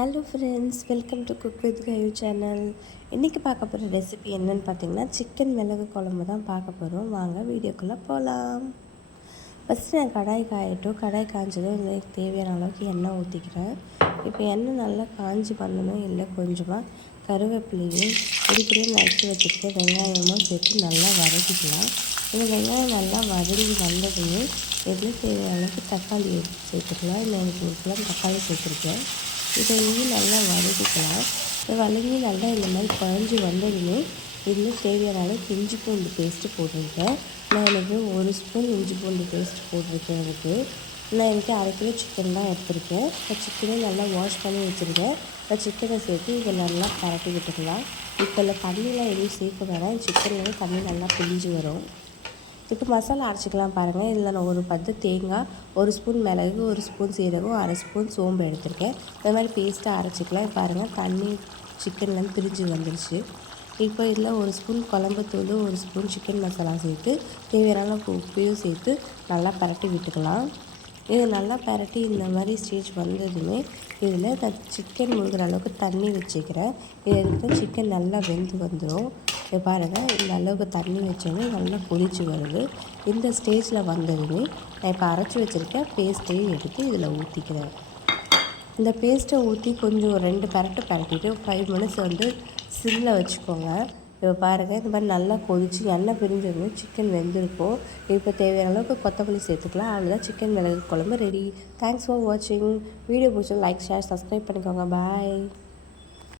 Hello friends, welcome to cook with கயு channel. இன்றைக்கி பார்க்க போகிற ரெசிபி என்னென்னு பார்த்தீங்கன்னா, சிக்கன் மிளகு குழம்பு தான் பார்க்க போகிறோம். வாங்க வீடியோக்குள்ளே போகலாம். ஃபஸ்ட்டு நான் கடாய் காயட்டும். கடாய் காய்ஞ்சதும் இதுக்கு தேவையான அளவுக்கு எண்ணெய் ஊற்றிக்கிறேன். இப்போ எண்ணெய் நல்லா காஞ்சி பண்ணணும். இல்லை கொஞ்சமாக கருவேப்பிலையும் பொடிப்பொடியாக நறுக்கி வச்சுக்கிட்டு வெங்காயமும் சேர்த்து நல்லா வதக்கிக்கலாம். இந்த வெங்காயம் நல்லா வதங்கி வந்ததுமே இதில் தேவையான அளவுக்கு தக்காளி எடுத்து சேர்த்துக்கலாம். இல்லை எனக்கு ஒரு தக்காளி சேர்த்துருக்கேன். இதையும் நல்லா வதக்கிக்கலாம். வதங்கி நல்லா இந்த மாதிரி குழஞ்சி வந்ததுமே இதில் தேவையான அளவுக்கு இஞ்சி பூண்டு பேஸ்ட்டு போட்டிருக்கேன். நான் எனக்கு 1 ஸ்பூன் இஞ்சி பூண்டு பேஸ்ட் போட்டிருக்கேன். நான் எனக்கு 1/2 கிலோ சிக்கன் தான் எடுத்திருக்கேன். இப்போ சிக்கனே நல்லா வாஷ் பண்ணி வச்சுருக்கேன். இப்போ சிக்கனை சேர்த்து இதை நல்லா பரட்டி விட்டுக்கலாம். இப்போ இல்லை தண்ணியெலாம் எதுவும் சேர்க்க வேணாம். சிக்கன்லேயே தண்ணி நல்லா பிழிஞ்சு வரும். இப்போ மசாலா அரைச்சிக்கலாம் பாருங்கள். இதில் நான் ஒரு 10 தேங்காய், 1 ஸ்பூன் மிளகு, 1 ஸ்பூன் சீரகம், 1/2 ஸ்பூன் சோம்பு எடுத்திருக்கேன். இந்த மாதிரி பேஸ்ட்டாக அரைச்சிக்கலாம். பாருங்கள், தண்ணி சிக்கன்லேருந்து பிரிஞ்சு வந்துருச்சு. இப்போ இதில் 1 ஸ்பூன் குழம்புத்தூள், 1 ஸ்பூன் சிக்கன் மசாலா சேர்த்து தேவையான அளவுக்கு உப்பையும் சேர்த்து நல்லா பரட்டி விட்டுக்கலாம். இது நல்லா பரட்டி இந்த மாதிரி ஸ்டேஜ் வந்ததுமே இதில் நான் சிக்கன் முழுகிற அளவுக்கு தண்ணி வச்சுக்கிறேன். இது எடுத்து சிக்கன் நல்லா வெந்து வந்துடும். இப்போ பாருங்கள், இந்த அளவுக்கு தண்ணி வச்சோன்னே நல்லா கொதிச்சு வருது. இந்த ஸ்டேஜில் வந்ததுமே நான் இப்போ அரைச்சி வச்சுருக்கேன் பேஸ்ட்டையும் எடுத்து இதில் ஊற்றிக்கிறேன். இந்த பேஸ்ட்டை ஊற்றி கொஞ்சம் 2 பரட்டிட்டு 5 மினிட்ஸ் சிம்மில் வச்சுக்கோங்க. இப்போ பாருங்கள், இந்த மாதிரி நல்லா கொதிச்சு எண்ணெய் பிரிஞ்சதுமே சிக்கன் வெந்திருக்கும். இப்போ தேவையான அளவுக்கு கொத்தமல்லி சேர்த்துக்கலாம். அவ்வளோதான், சிக்கன் மிளகு குழம்பு ரெடி. தேங்க்ஸ் ஃபார் வாட்சிங். வீடியோ பிடிச்சா லைக், ஷேர், சப்ஸ்கிரைப் பண்ணிக்கோங்க. பாய்.